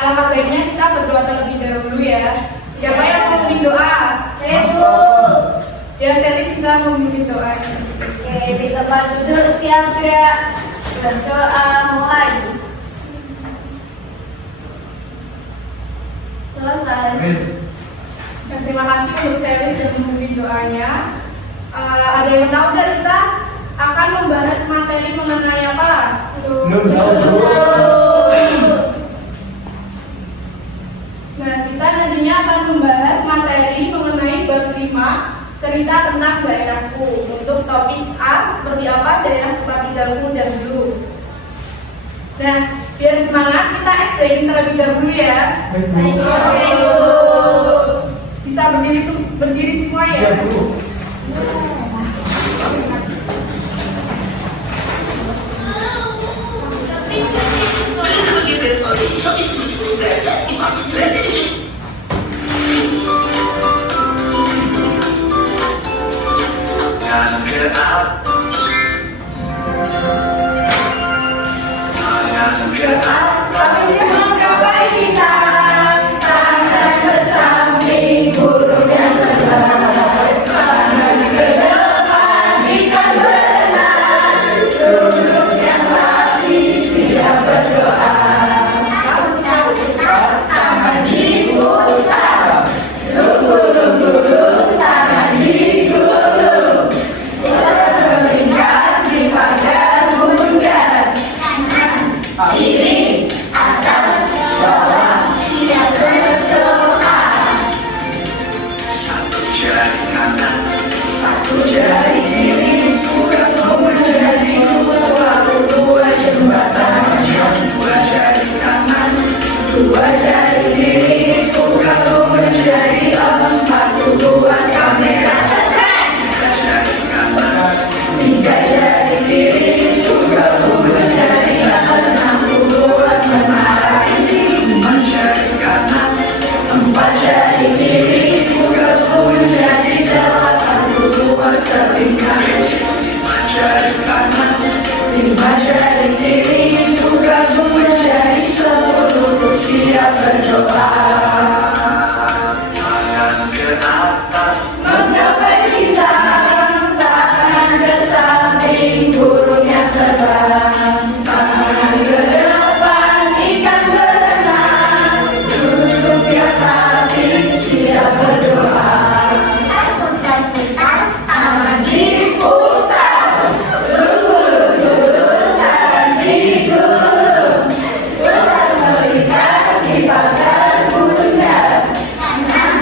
Alangkah baiknya kita berdoa terlebih dahulu ya. Siapa yang mau memimpin doa? Ibu. Ya, Sally bisa memimpin doa. Oke, di tempat duduk siap sudah. Berdoa mulai. Selesai. Dan terima kasih untuk Sally sudah memimpin doanya. Ada yang tahu dari kita akan membahas materi mengenai apa? Nah, kita nantinya akan membahas materi mengenai bab 5, cerita tentang daerahku. Untuk topik A, seperti apa daerah tempat tinggalku dahulu. Nah, biar semangat kita explaining terlebih dahulu ya. Baik, Bisa berdiri semua ya. Sebagai berasal dari 110 derajat Imam berada di sini. Tangan ke atas, tangan ke atas, menggapai kita, tangan ke samping, burung yang terbang, tangan ke depan, ikan berenang, duduk yang rapi, siap berdoa. Tangan diputar, lunggu-lunggu, tangan digulung, berperingkat di pagar bundar, kanan, kiri, atas, bawah, siap berdoa. satu jari kanan, Satu jari kiri, bukan menjadi dua jembatan. dua jari kanan, Dua jari kiri, bukan menjadi empat. Buat kamera cekrek. jari kanan, Tiga jari kiri, bukan menjadi enam. Buat menara ini. jari kanan, Empat jari kiri, bukan menjadi delapan. Buat terbingkai. jari kanan, Lima jari kiri, bukan menjadi 10. Siap berdoa. tangan ke atas, Menggapai bintang, tangan ke samping, burung yang terbang, tangan ke depan, ikan berenang, duduk yang rapi, siap berdoa. Tangan diputar, lulur-lulur, tangan digulung, bermelihat di pagar bundar, kanan,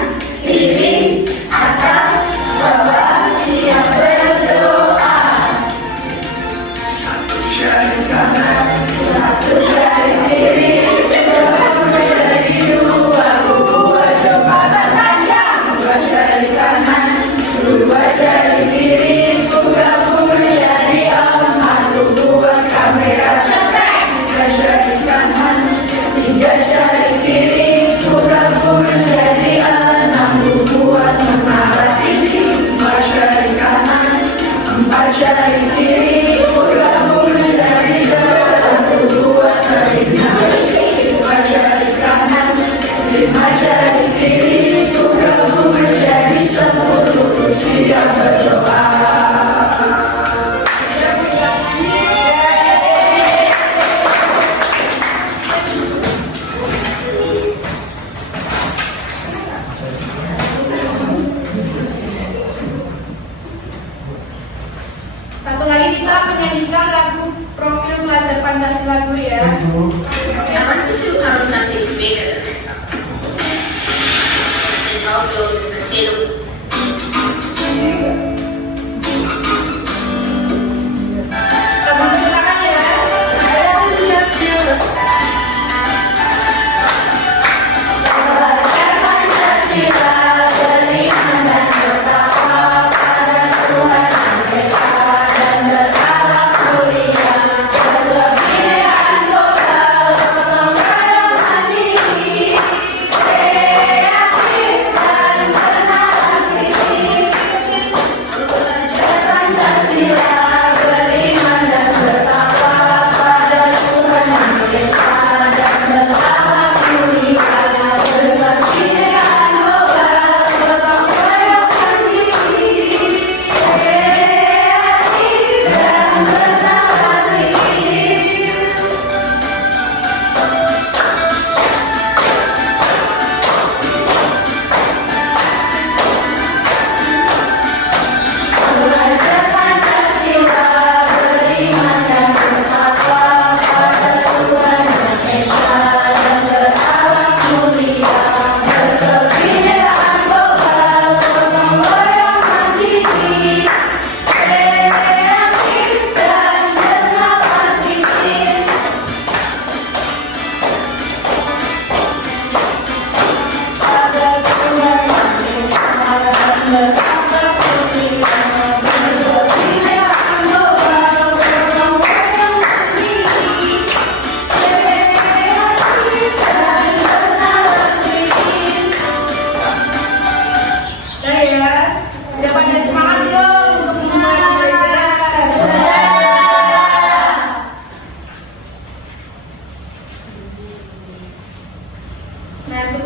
kiri, atas, bawah, siap berdoa. satu jari kanan, Satu jari kiri, menjadi dua. Dua jembatan panjang. Dua jari kanan, dua jari kiri, gabung menjadi empat. Dua kamera cekrek. Tiga jari kanan, tiga jari kiri, gabung menjadi enam. Buat menara tinggi. Empat jari kanan, empat jari kiri, gabung menjadi delapan. Buat telinga licin. Dua jari kanan, lima jari kiri, gabung menjadi 10. Siap berdoa.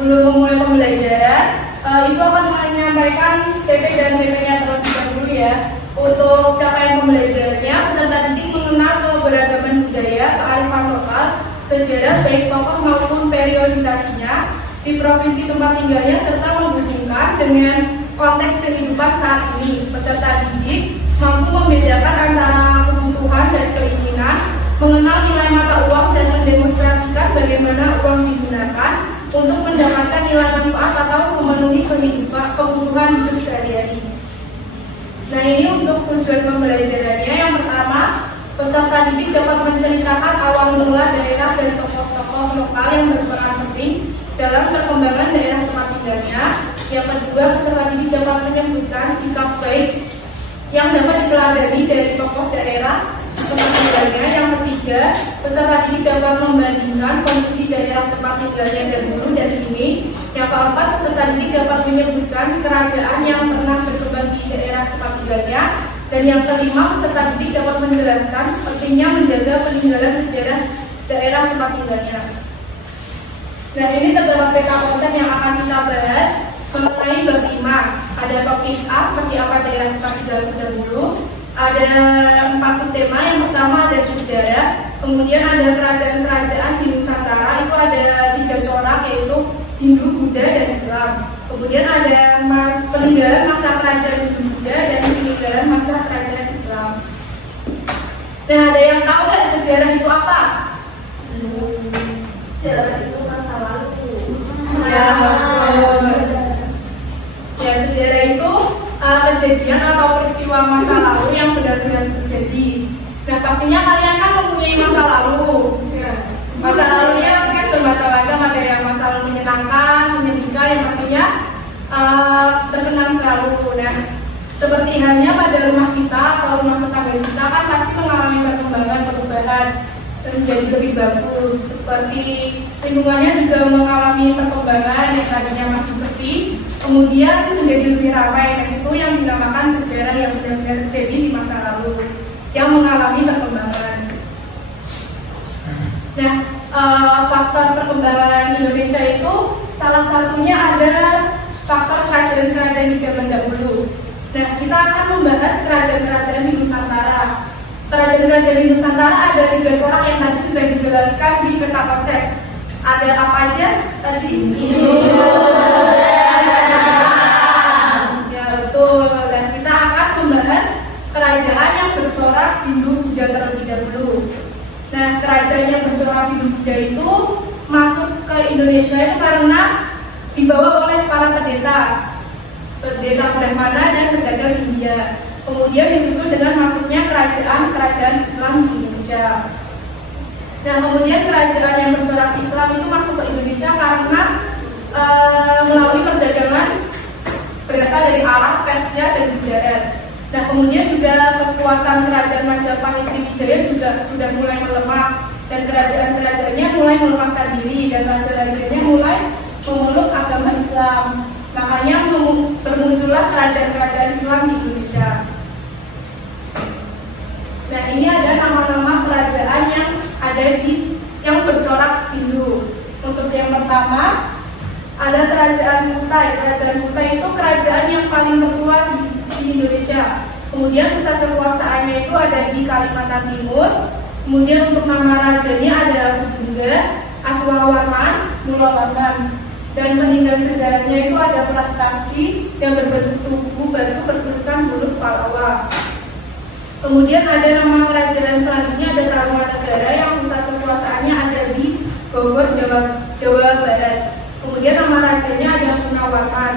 sebelum memulai pembelajaran, Ibu akan menyampaikan CP dan PP-nya terlebih dahulu ya. Untuk capaian pembelajarannya, peserta didik mengenal keberagaman budaya, kearifan lokal, sejarah baik tokoh maupun periodisasinya di provinsi tempat tinggalnya serta menghubungkan dengan konteks kehidupan saat ini. Peserta didik mampu membedakan antara kebutuhan dan keinginan, mengenal nilai mata uang dan mendemonstrasikan bagaimana uang digunakan untuk mendapatkan nilai manfaat atau memenuhi kebutuhan hidup sehari-hari. Nah, ini untuk tujuan pembelajarannya. Yang pertama, peserta didik dapat menceritakan awal mula daerah dan tokoh-tokoh lokal yang berperan penting dalam perkembangan daerah tempat tinggalnya. Yang kedua, peserta didik dapat menyebutkan sikap baik yang dapat diteladani dari tokoh daerah tempat tinggalnya. Yang ketiga, peserta didik dapat membandingkan kondisi daerah tempat tinggalnya dahulu dan kini. Yang keempat, peserta didik dapat menyebutkan kerajaan yang pernah berkembang di daerah tempat tinggalnya. Dan yang kelima, peserta didik dapat menjelaskan pentingnya menjaga peninggalan sejarah daerah tempat tinggalnya. Nah, ini terdapat PK konten yang akan kita bahas mengenai bab 5. Ada topik A seperti apa daerah tempat tinggal dahulu. Ada 4 subtema. Yang pertama ada sejarah, kemudian ada kerajaan-kerajaan di Nusantara, itu ada 3 corak yaitu Hindu, Buddha, dan Islam. Kemudian ada peninggalan masa kerajaan Hindu, Buddha, dan peninggalan masa kerajaan Islam. Nah, ada yang tahu nggak sejarah itu apa? Sejarah itu masa lalu. Ya, sejarah itu kejadian atau peristiwa masa lalu yang benar-benar terjadi. Nah, pastinya kalian kan mempunyai masa lalu. Masa lalunya pasti kan bermacam-macam, ada yang masa lalu menyenangkan, menyedihkan, yang pastinya terkenang selalu. Nah, seperti halnya pada rumah kita atau rumah tetangga kita kan pasti mengalami perkembangan, perubahan dan menjadi lebih bagus. Seperti lingkungannya juga mengalami perkembangan yang tadinya masih sepi, kemudian menjadi lebih ramai. Dan itu yang dinamakan sejarah yang benar-benar terjadi di masa lalu yang mengalami perkembangan. Nah, faktor perkembangan Indonesia itu salah satunya ada faktor kerajaan-kerajaan di zaman dahulu. Nah, kita akan membahas kerajaan-kerajaan di Nusantara. Kerajaan-kerajaan di Nusantara ada 3 corak yang tadi sudah dijelaskan di peta konsep. Ada apa aja tadi? Ya, betul. Dan kita akan membahas kerajaan yang bercorak Hindu Buddha terlebih dahulu. Nah, kerajaan yang bercorak Hindu Buddha itu masuk ke Indonesia itu karena dibawa oleh para pendeta Brahmana dan pedagang India. Kemudian disusul dengan masuknya kerajaan-kerajaan Islam di Indonesia. Nah, kemudian kerajaan yang bercorak Islam itu masuk ke Indonesia karena melalui perdagangan berasal dari Arab, Persia, dan Gujarat. Nah, kemudian juga kekuatan kerajaan Majapahit Sriwijaya juga sudah mulai melemah dan kerajaan-kerajaannya mulai melepaskan diri dan raja-rajanya mulai memeluk agama Islam. Makanya bermuncullah kerajaan-kerajaan Islam di Indonesia. Nah, ini ada nama-nama kerajaan yang ada yang bercorak Hindu. Untuk yang pertama ada kerajaan Kutai. Kerajaan Kutai itu kerajaan yang paling tertua di Indonesia. Kemudian pusat kekuasaannya itu ada di Kalimantan Timur. Kemudian untuk nama rajanya ada Bunda, Aswawarman, Mulawarman. Dan peninggalan sejarahnya itu ada prastasti yang berbentuk tugu batu bertuliskan huruf Pallawa. Kemudian ada nama kerajaan selanjutnya ada Tarumanegara yang pusat kekuasaannya ada di Bogor, Jawa Barat. Kemudian nama rajanya ada Gunawarman.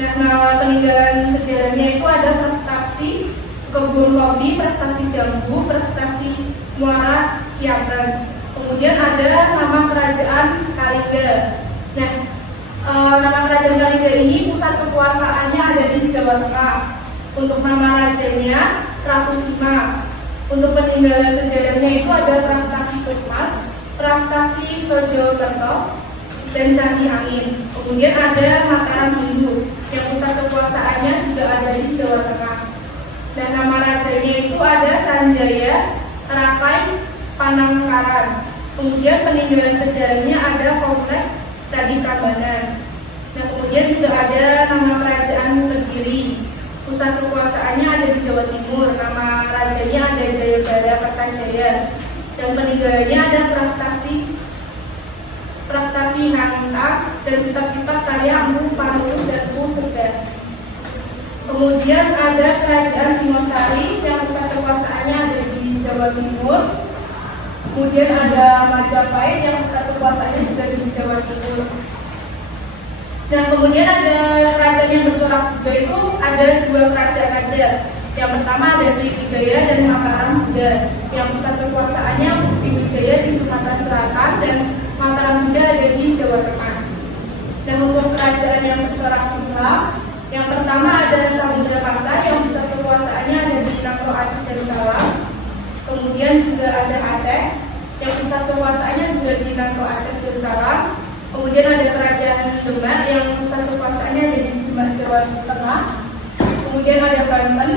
Nah, nama peninggalan sejarahnya itu ada prastasti Kebun Kopi, prestasi Jambu, prestasi Muara Ciater. Kemudian ada nama kerajaan Kaliga. Nah, nama kerajaan Kaliga ini pusat kekuasaannya ada di Jawa Tengah. Untuk nama rajanya Ratu Sima. Untuk peninggalan sejarahnya itu ada prestasi Tukmas, prestasi Sojokerto, dan Candi Angin. Kemudian ada Mataram Hindu yang pusat kekuasaannya juga ada di Jawa Tengah. Dan nama rajanya itu ada Sanjaya, Rakai, Panangkaran. Kemudian peninggalan sejarahnya ada kompleks Candi Prambanan. ada nama kerajaan Kediri. Pusat kekuasaannya ada di Jawa Timur. Nama rajanya ada Jayabara Kertajaya. Dan peninggalannya ada prestasi Nanta dan kitab-kitab karya Empu Panusuh dan Empu Segar. Kemudian ada kerajaan Singosari yang pusat kekuasaannya ada di Jawa Timur. Kemudian ada Majapahit yang pusat kekuasaannya juga di Jawa Timur. Nah, kemudian ada kerajaan yang bercorak juga itu ada 2 kerajaan aja. Yang pertama ada Sriwijaya dan Mataram Kuda. Yang pusat kekuasaannya Sriwijaya di Sumatera Selatan dan Mataram Kuda ada di Jawa Tengah. Dan untuk kerajaan yang bercorak Islam, yang pertama ada Samudra Pasar yang pusat kekuasaannya ada di Nangro Aceh Darussalam. Kemudian juga ada Aceh yang pusat kekuasaannya juga di Nangro Aceh Darussalam. Kemudian ada kerajaan Demak yang pusat kekuasaannya ada di Demak Jawa Tengah. Kemudian ada Banten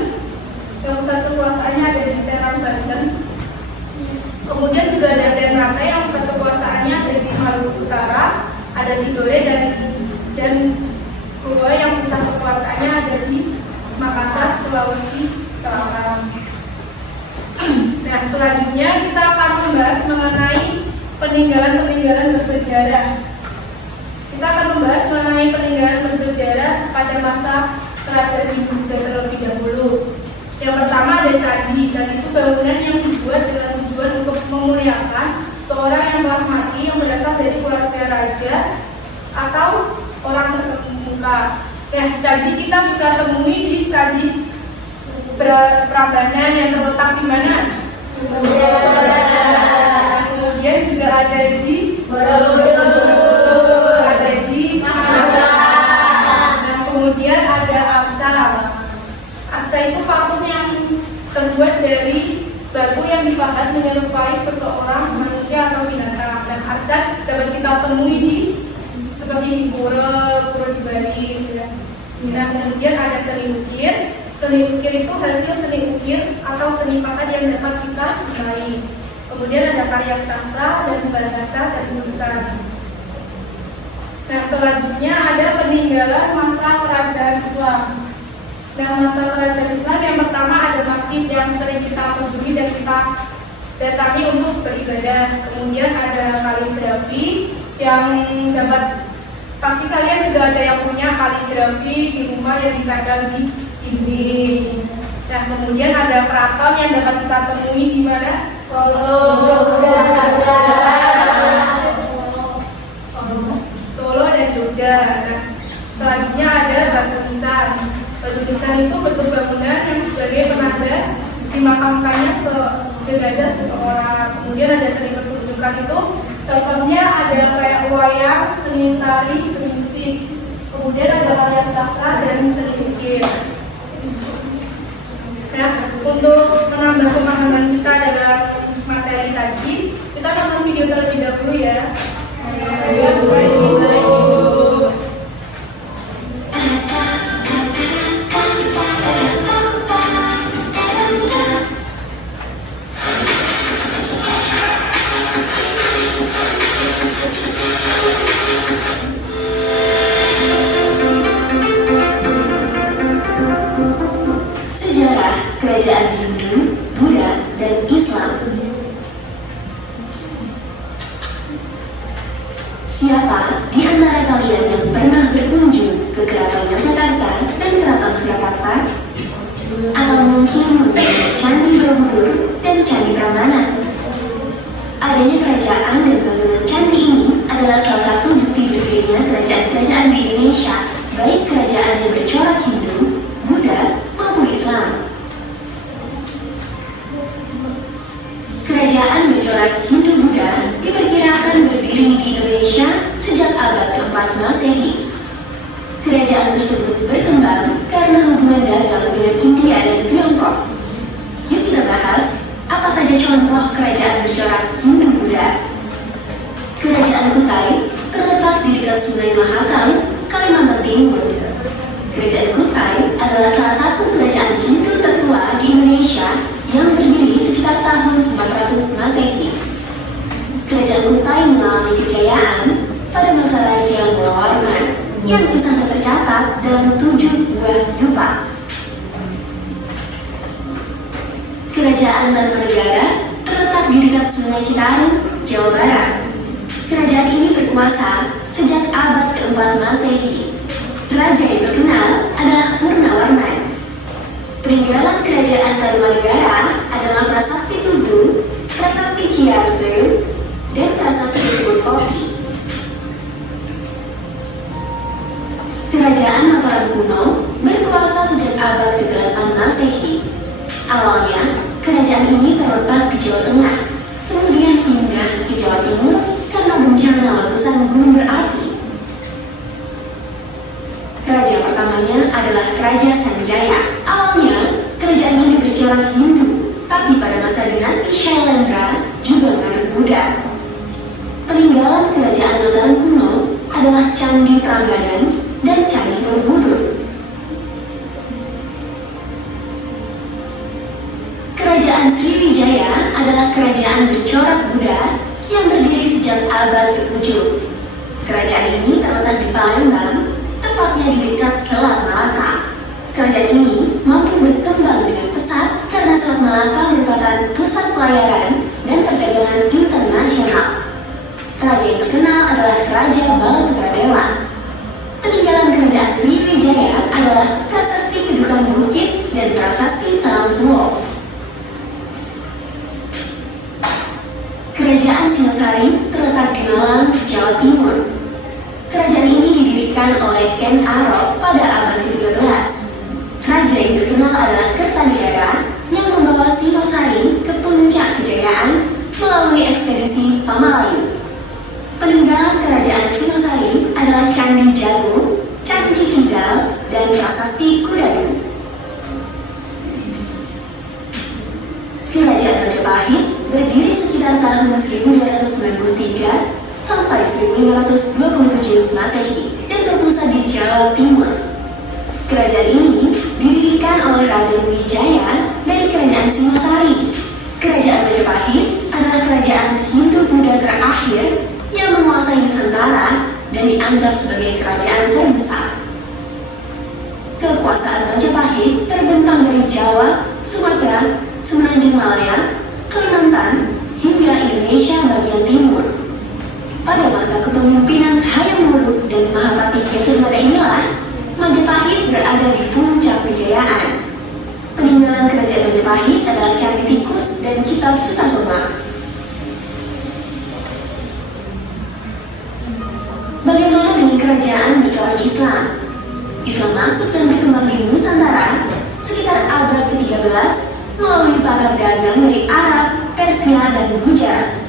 yang pusat kekuasaannya ada di Serang Banten. Kemudian juga ada Ternate yang pusat kekuasaannya ada di Maluku Utara, ada di Dore dan Goa yang pusat kekuasaannya ada di Makassar, Sulawesi Selatan. Nah, selanjutnya kita akan membahas mengenai peninggalan-peninggalan bersejarah. Kita akan membahas mengenai peninggalan bersejarah pada masa kerajaan Hindu terlebih dahulu. Yang pertama ada candi. Candi itu bangunan yang dibuat dengan tujuan untuk memuliakan seorang yang telah mati yang berasal dari keluarga raja atau orang terkemuka. Nah, candi kita bisa temui di Candi Prambanan yang terletak di mana? Kemudian juga ada di Borobudur, ada di Nah, kemudian ada Arca. Arca itu patung yang terbuat dari batu yang dipahat menyerupai seseorang, manusia atau binatang. Dan arca dapat kita temui di seperti di pura di Bali. Nah, kemudian ada seni ukir. Seni ukir itu hasil seni ukir atau seni pahat yang dapat kita nilai. Kemudian ada karya sastra dan bahasa dan tulisan. Nah, selanjutnya ada peninggalan masa kerajaan Islam. Nah, masa kerajaan Islam yang pertama ada masjid yang sering kita kunjungi dan kita datangi untuk beribadah. Kemudian ada kaligrafi yang dapat, pasti kalian juga ada yang punya kaligrafi di rumah yang ditempel di dinding. Nah, kemudian ada keraton yang dapat kita temui di mana? Solo dan Jogja. Nah, selanjutnya ada batu nisan. Batu nisan itu bentuk bangunan yang sebagai penanda dimakamkannya jenazah seseorang. Kemudian ada seni pertunjukan itu, contohnya ada kayak wayang, seni tari, seni musik. Kemudian ada karya sastra dan seni ukir. Nah, untuk menambah pemahaman kita dalam materi tadi, kita nonton video terlebih dahulu ya. Sejarah kerajaan Hindu, Buddha, dan Islam. Siapa di antara kalian yang pernah berkunjung ke Keraton Yogyakarta dan Keraton Surakarta? Atau mungkin Candi Borobudur dan Candi Prambanan? Adanya kerajaan dan bangunan candi ini adalah salah satu bukti berdirinya kerajaan-kerajaan di Indonesia, baik kerajaan yang bercorak Hindu, Buddha, maupun Islam. Kerajaan bercorak Hindu-Buddha diperkirakan berdiri di Indonesia sejak abad ke-4 Masehi. Kerajaan tersebut berkembang karena hubungan dagang dengan India dan Tiongkok. Yuk kita bahas apa saja contoh kerajaan bercorak Hindu-Buddha. Kerajaan Kutai terletak di dekat Sungai Mahakam, Kalimantan Timur. Kerajaan Kutai adalah salah satu kerajaan Hindu tertua di Indonesia yang berdiri sekitar tahun 400 Masehi. Kerajaan Kutai mengalami kejayaan pada masa Raja Mulawarman. yang kisahnya tercatat dalam 7 buah yupa. Kerajaan Tarumanegara terletak di dekat Sungai Citarum, Jawa Barat. Kerajaan ini berkuasa sejak abad ke-4 Masehi. Raja yang terkenal adalah Purnawarman. Peninggalan Kerajaan Tarumanegara adalah Prasasti Tugu, Prasasti Ciampeu, dan Prasasti Kebun Kopi. Kerajaan Mataram kuno berkuasa sejak abad ke-8 Masehi. Awalnya, kerajaan ini terletak di Jawa Tengah, kemudian pindah ke Jawa Timur karena bencana letusan gunung berapi. Raja pertamanya adalah Raja Sanjaya. Awalnya, kerajaan ini bercorak Hindu, tapi pada masa dinasti Shailendra juga menganut Buddha. Peninggalan kerajaan Mataram kuno adalah Candi Prambanan dan Candi Borobudur. Kerajaan Sriwijaya adalah kerajaan bercorak Buddha yang berdiri sejak abad ke-7. Kerajaan ini terletak di Palembang, tepatnya di dekat Selat Malaka. Kerajaan ini mampu berkembang dengan pesat karena Selat Malaka merupakan pusat pelayaran dan perdagangan internasional. Raja yang terkenal adalah Raja Balaputradewa. Peninggalan kerajaan Sriwijaya adalah Prasasti Kedukan Bukit dan Prasasti Talangpulo. Kerajaan Singosari terletak di Malang, Jawa Timur. Kerajaan ini didirikan oleh Ken Arok pada abad ke-13. Raja yang terkenal adalah Kertanegara yang membawa Singosari ke puncak kejayaan melalui ekspedisi Pamalayu. Peninggalan kerajaan Singosari adalah Candi Jago, Candi Tidal, dan Prasasti Kudadu. Kerajaan Majapahit berdiri sekitar tahun 1293 sampai 1527 Masehi dan berpusat di Jawa Timur. Kerajaan ini didirikan oleh Raden Wijaya dari Kerajaan Singosari. Kerajaan Majapahit adalah kerajaan Hindu-Buddha terakhir yang menguasai Nusantara dan dianggap sebagai kerajaan terbesar. Kekuasaan Majapahit terbentang dari Jawa, Sumatera, Semenanjung Malaya, Kalimantan, hingga Indonesia bagian timur. Pada masa kepemimpinan Hayam Wuruk dan Mahapati Gajah Mada inilah Majapahit berada di puncak kejayaan. Peninggalan kerajaan Majapahit adalah Candi Tikus dan Kitab Sutasoma. Bagaimana dengan kerajaan bercorak Islam? Islam masuk dan berkembang di Nusantara sekitar abad ke-13 melalui para dagang dari Arab, Persia, dan Gujarat.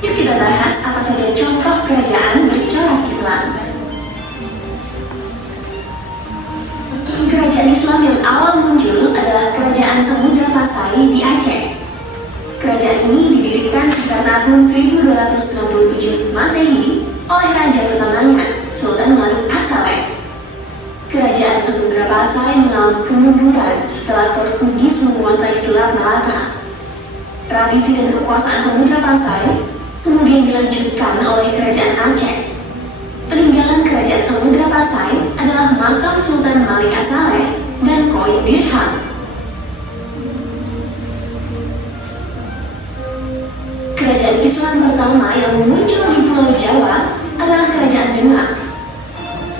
Yuk kita bahas apa saja contoh kerajaan bercorak Islam. Kerajaan Islam yang awal muncul adalah Kerajaan Samudra Pasai di Aceh. Kerajaan ini didirikan sekitar tahun 1267 Masehi oleh raja pertamanya, Sultan Malik As-Saleh. Kerajaan Samudra Pasai mengalami kemunduran setelah Portugis menguasai Selat Malaka. Tradisi dan kekuasaan Samudra Pasai kemudian dilanjutkan oleh Kerajaan Aceh. Peninggalan Kerajaan Samudra Pasai adalah makam Sultan Malik As-Saleh dan koin dirham. Kerajaan Islam pertama yang muncul di Pulau Jawa adalah Kerajaan Demak.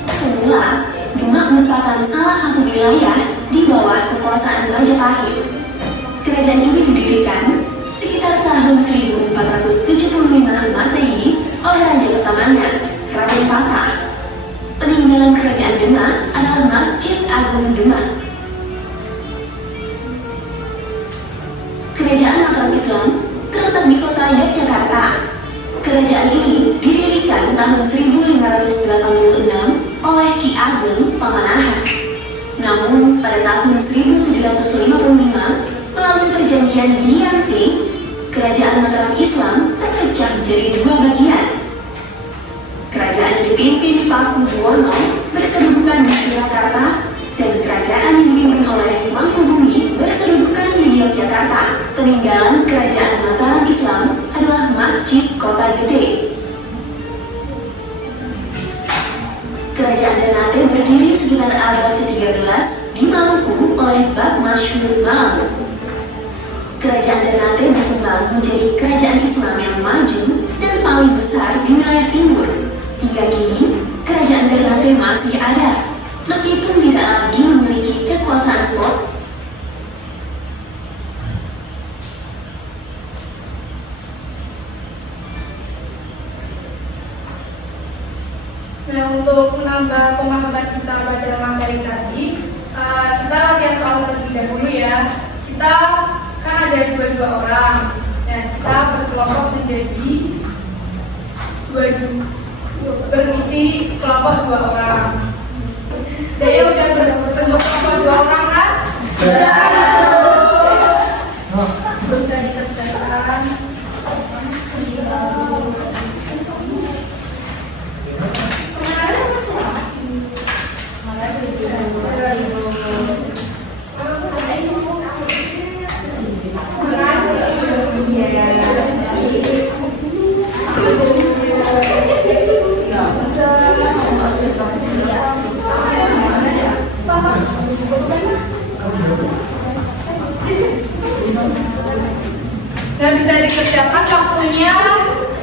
Semula, Demak merupakan salah satu wilayah di bawah kekuasaan Majapahit. Kerajaan ini didirikan sekitar tahun 1475 Masehi oleh raja pertamanya, Raden Patah. Peninggalan Kerajaan Demak adalah Masjid Agung Demak. Kerajaan Mataram Islam terletak di kota Yogyakarta. Kerajaan ini didirikan tahun 1586 oleh Ki Ageng Pamanahan. Namun, pada tahun 1755, melalui perjanjian Giyanting, Kerajaan Mataram Islam terpecah menjadi dua bagian. Kerajaan yang dipimpin Paku Buwono berkedudukan di Surakarta dan kerajaan yang dipimpin oleh Mangkubumi berkedudukan di Yogyakarta. Peninggalan Kerajaan Mataram Islam adalah Masjid Kota Gede. Kerajaan Ternate berdiri sekitar abad ke-13 dimampu oleh Bab Masyhur Malamud. Kerajaan Ternate berkembang menjadi kerajaan Islam yang maju dan paling besar di wilayah timur. Hingga kini, kerajaan Ternate masih ada, meskipun tidak lagi memiliki kekuasaan kuat. Nah, untuk menambah pemahaman kita pada materi tadi, kita latihan soal terlebih dahulu ya. Kita kan ada dua orang, nah kita berkelompok menjadi bermisi kelompok 2 orang. Daya udah berbentuk kelompok 2 orang kan? Sudah. Bisa dikerjakan. Nah, bisa dikerjakan waktunya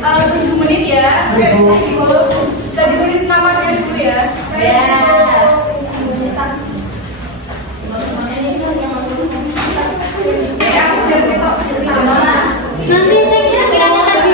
7 menit ya. Bisa ditulis namanya dulu ya. Nanti saya kira-kira lagi.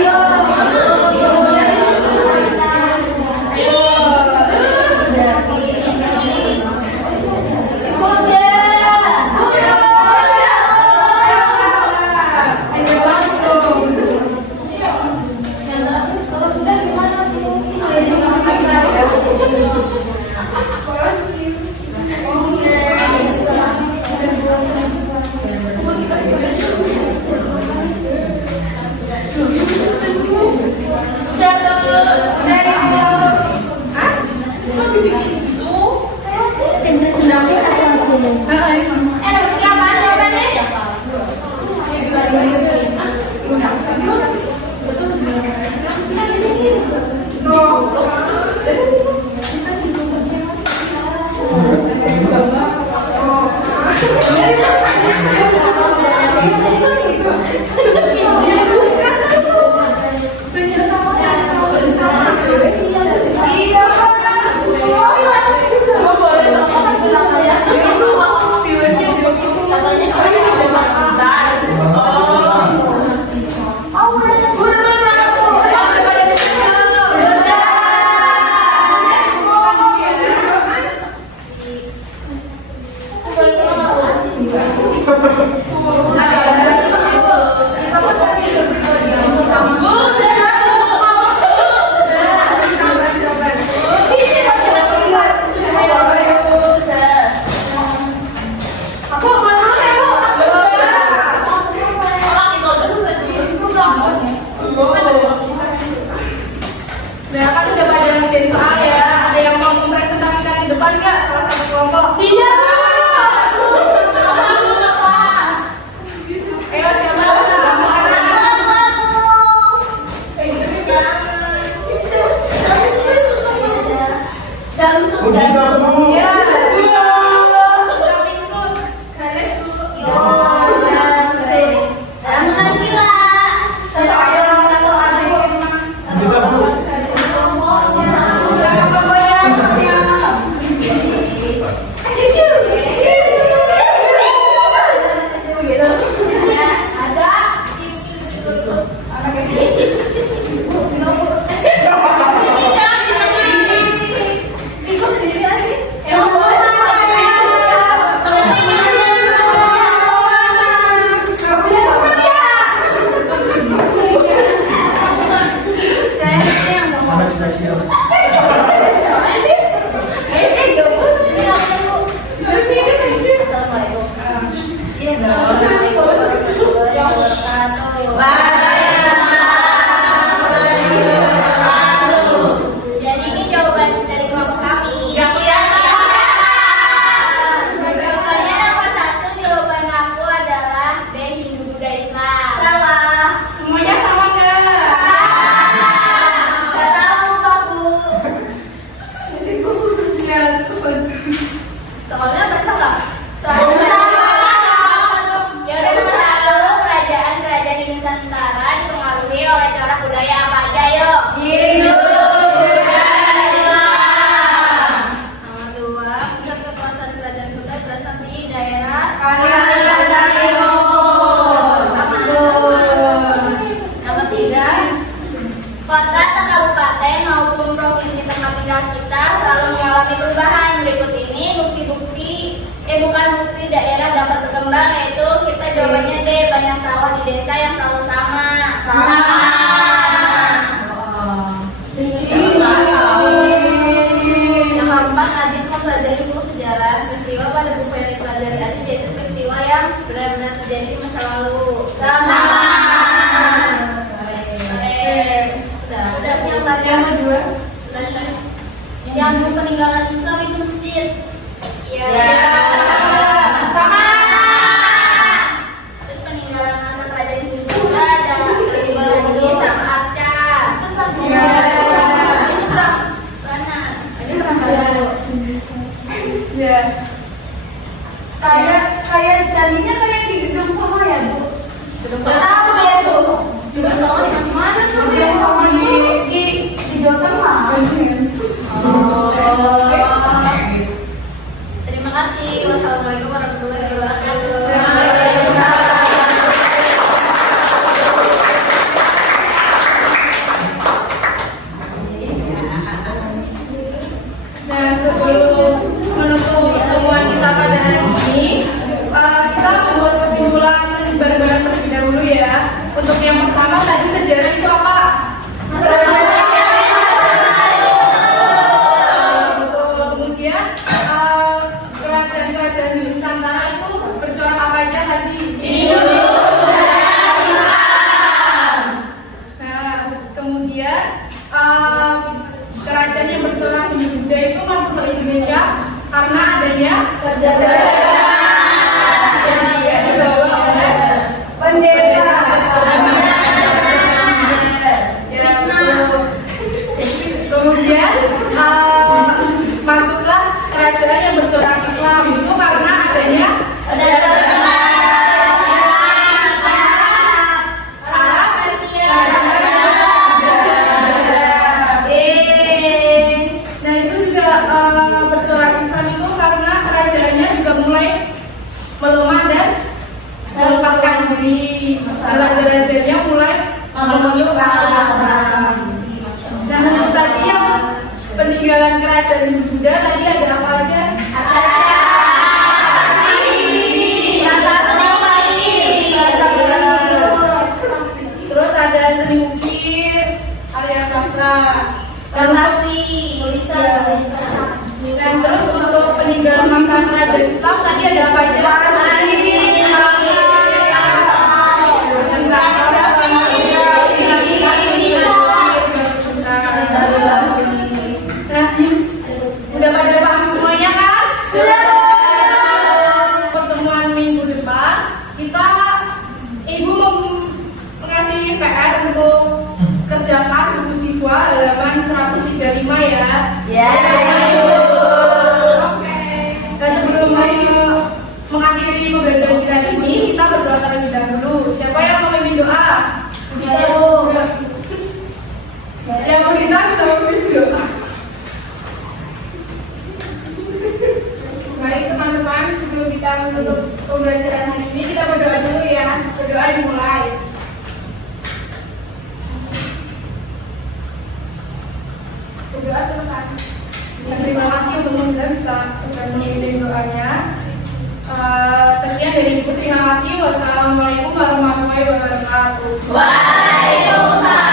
Nah, kan udah pada ngerjain soal ya. Ada yang mau mempresentasikan di depan nggak? Salah satu kelompok? Iya. Ayo siapa? Ya. Bisa pingsut. kelas kita selalu mengalami perubahan. Berikut ini bukan bukti daerah dapat berkembang, yaitu kita jawabannya D, banyak sawah di desa yang selalu sama. Yang keempat, Adit mempelajari buku sejarah. Peristiwa pada buku yang dipelajari Adit yaitu peristiwa yang benar-benar terjadi di masa lalu. Sama. Udah siap tadi yang kedua. Yang peninggalan Islam itu masjid. Iya. Sama. Terus peninggalan masa kerajaan Hindu juga ada Bali sama Arca. Iya. Ini serap benar. Ya. Kayak candinya kayak di Gedung Songo ya, Bu? Apa ya tuh? Gedung Songo di mana tuh? Gedung Songo di Jawa Tengah. Terima kasih. Wassalamualaikum warahmatullahi wabarakatuh. Nah, sebelum menutup pertemuan kita pada hari ini, kita membuat kesimpulan bareng-bareng terlebih dahulu ya. Untuk yang pertama tadi sejarah itu apa? Kemudian kerajaan-kerajaan di Nusantara itu bercorak apa aja tadi? Nah, kemudian kerajaan yang bercorak di Buddha itu masuk ke Indonesia karena adanya perdagangan dan dia dibawa oleh Bendera. ya, kemudian masuklah kerajaan yang bercorak Islam itu karena adanya nah itu juga bercorak Islam itu karena kerajaannya juga mulai melemah dan melepaskan diri. Raja-rajanya mulai memeluk Islam. Nah untuk tadi yang peninggalan kerajaan Buddha tadi ada apa aja? Terus ada seni ukir, karya sastra, dan terus untuk peninggalan masa kerajaan Islam tadi ada apa aja? Udah pada paham semuanya kan? Sudah. Pertemuan minggu depan kita Ibu mengasih PR untuk kerjakan buku siswa halaman 135 ya. Ya. Oke. Nah sebelum mengakhiri pembelajaran kita ini kita berdoa terlebih dahulu. Siapa yang mau memimpin doa? Yang mau ditanya sama memimpin doa. Baik teman-teman, sebelum kita menutup pembelajaran hari ini kita berdoa dulu ya. Berdoa dimulai. Berdoa selesai. Dan terima kasih untuk Bunda bisa memimpin doanya. Sekian dari Ibu, terima kasih. Wassalamualaikum warahmatullahi wabarakatuh. Waalaikumsalam.